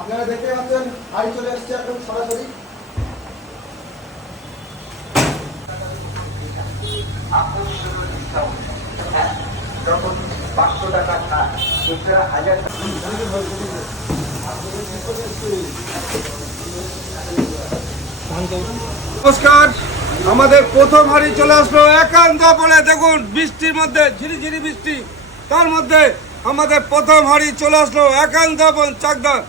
আপনারা দেখতে পাচ্ছেন হাড়ি চলে এসছে একদম সরাসরি। নমস্কার, আমাদের প্রথম হাড়ি চলে আসলো একান্ত বলে। দেখুন, বৃষ্টির মধ্যে, ঝিরিঝিরি বৃষ্টি, তার মধ্যে আমাদের প্রথম হাড়ি চলে আসলো একান্ত চাকদার।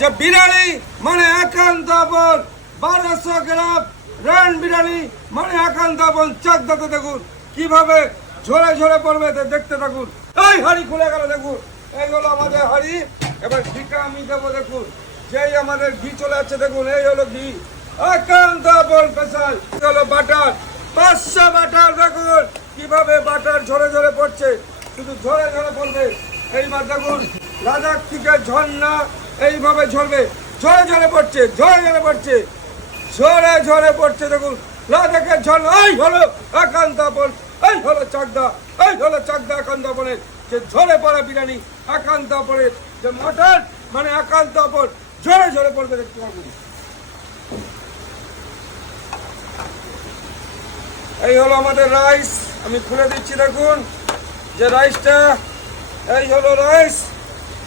যে বিরিয়ানি মানে একান্ত বন, বারোশো গ্রাম রেন বিরিয়ানি মানে একান্ত বন। চাকদাতে দেখুন, কীভাবে ঝরে ঝরে পড়বে দেখতে থাকুন। এই হাড়ি খুলে গেল, দেখুন, এই হলো আমাদের হাড়ি। এবার ঘিটা আমি দেবো, দেখুন, যেই আমাদের ঘি চলে যাচ্ছে দেখুন, এই হলো ঘি। একান্ত বল স্পেশাল হলো বাটার, পাঁচশো বাটার, দেখুন, কীভাবে বাটার ঝরে ঝরে পড়ছে। শুধু ঝরে ঝরে পড়বে। এইবার দেখুন, লাদাখ থেকে ঝর্ণা এইভাবে ঝরবে, ঝরে ঝরে পড়ছে, ঝরে ঝরে পড়ছে, ঝরে ঝরে পড়ছে দেখুন লাদাখের ঝর্ণা এই হলো একান্ত বল, এই হলো চাকদা, এই হলো চাকদা একান্ত বলের যে ঝরে পড়া বিরিয়ানি একান্ত বলের যে মটন মানে একান্ত বল, ঝরে ঝরে পড়বে দেখতে পাবেন এই হলো আমাদের রাইস, আমি খুলে দিচ্ছি দেখুন, যে রাইসটা, এই হলো রাইস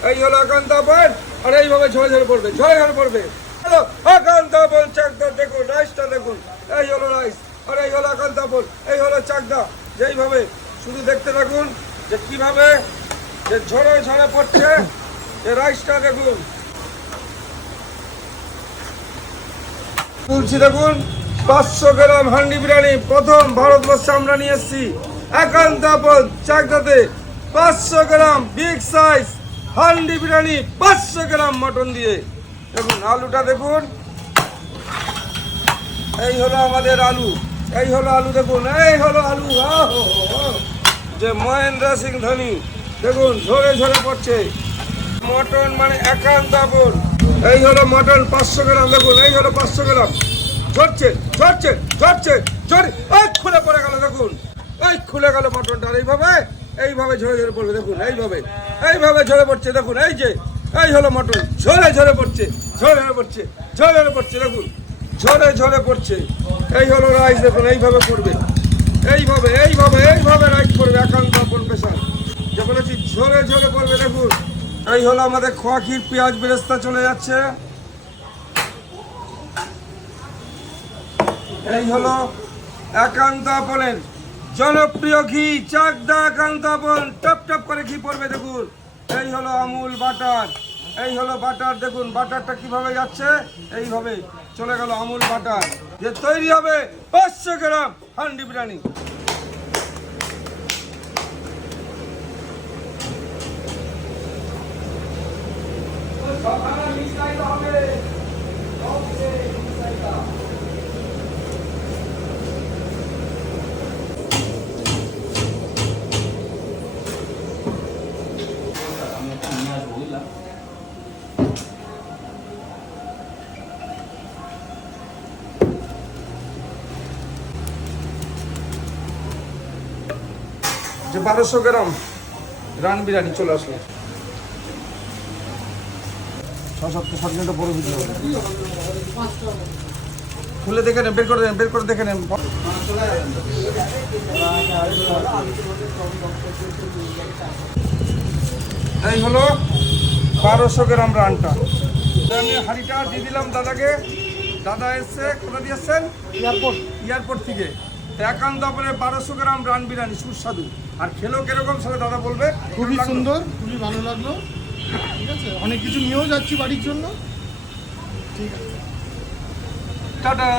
এই হলো একান্ত আপন আর এইভাবে ঝরে ঝরে পড়বে, ঝরে ঝরে পড়বে। হ্যালো একান্ত আপন চাকদা দেখুন, রাইসটা দেখুন, এই হলো রাইস, আর এই হলো একান্ত আপন এই হলো চাকদা। যেইভাবে শুধু দেখতে থাকুন যে কীভাবে যে ঝরে ঝরে পড়ছে, যে রাইসটা দেখুন। তুলছি দেখুন, পাঁচশো গ্রাম হান্ডি বিরিয়ানি, প্রথম ভারতবর্ষে আমরা নিয়ে এসেছি। একান্ত চাকদাতে পাঁচশো gram, big size. Handi biryani, পাঁচশো গ্রাম মটন দিয়ে। দেখুন, আলুটা দেখুন। এই হলো আমাদের আলু। এই হলো আলু, দেখুন। এই হলো আলু। যে মহেন্দ্র সিং ধোনি, দেখুন, ঝরে ঝরে পড়ছে। মটন মানে একান্ত আপন। এই হলো মটন, পাঁচশো গ্রাম, দেখুন। এই হলো পাঁচশো গ্রাম। ঝরছে ঝরছে ঝরছে, ঝরে। এই খুলে পড়ে গেল, দেখুন। এই খুলে গেল মটনটা। এইভাবে এইভাবে ঝরে ঝরে পড়বে, দেখুন, এইভাবে। এইভাবে ঝরে পড়ছে, দেখুন, এই যে, এই হলো মটন। ঝরে ঝরে পড়ছে, ঝরে ঝরে পড়ছে, ঝরে ঝরে পড়ছে, দেখুন, ঝরে ঝরে পড়ছে। এই হলো রাইস, দেখুন, এইভাবে পড়বে। এইভাবে এইভাবে এইভাবে রাইস করবে একান্ত আপন পেশা। যখন বলেছি ঝরে ঝরে পড়বে, দেখুন, এই হলো আমাদের খোয়া ক্ষীর, পেঁয়াজ বেরেস্তা চলে যাচ্ছে। এই হলো একান্ত আপনের জনপ্রিয় ঘি, চাকদা একান্ত আপন টপ টপ করে ঘি পড়বে, দেখুন। এই হলো আমুল বাটার। এই হলো বাটার, দেখুন, বাটারটা কীভাবে যাচ্ছে? এইভাবে চলে গেল আমুল বাটার। যে তৈরি হবে পাঁচশো গ্রাম হান্ডি বিরিয়ানি। যে বারোশো গ্রাম রান বিরিয়ানি চলে আসলো। ছ সপ্তাহ সাত ঘণ্টা ভিডিও হবে খুলে দেখে নেন বের করে দেন বের করে দেখে নেন। এই হলো বারোশো গ্রাম রানটা। আমি হাঁড়িটা দিয়ে দিলাম দাদাকে। দাদা এসছে কোথা দিয়ে এসছেন? এয়ারপোর্ট। এয়ারপোর্ট থেকে। তো একান্ত বলে বারোশো গ্রাম রান বিরিয়ানি সুস্বাদু। আর খেলেও কীরকম সেটা দাদা বলবে? খুবই? সুন্দর খুবই ভালো লাগল। ঠিক আছে অনেক কিছু নিয়েও যাচ্ছি বাড়ির জন্য। ঠিক আছে। টাটা।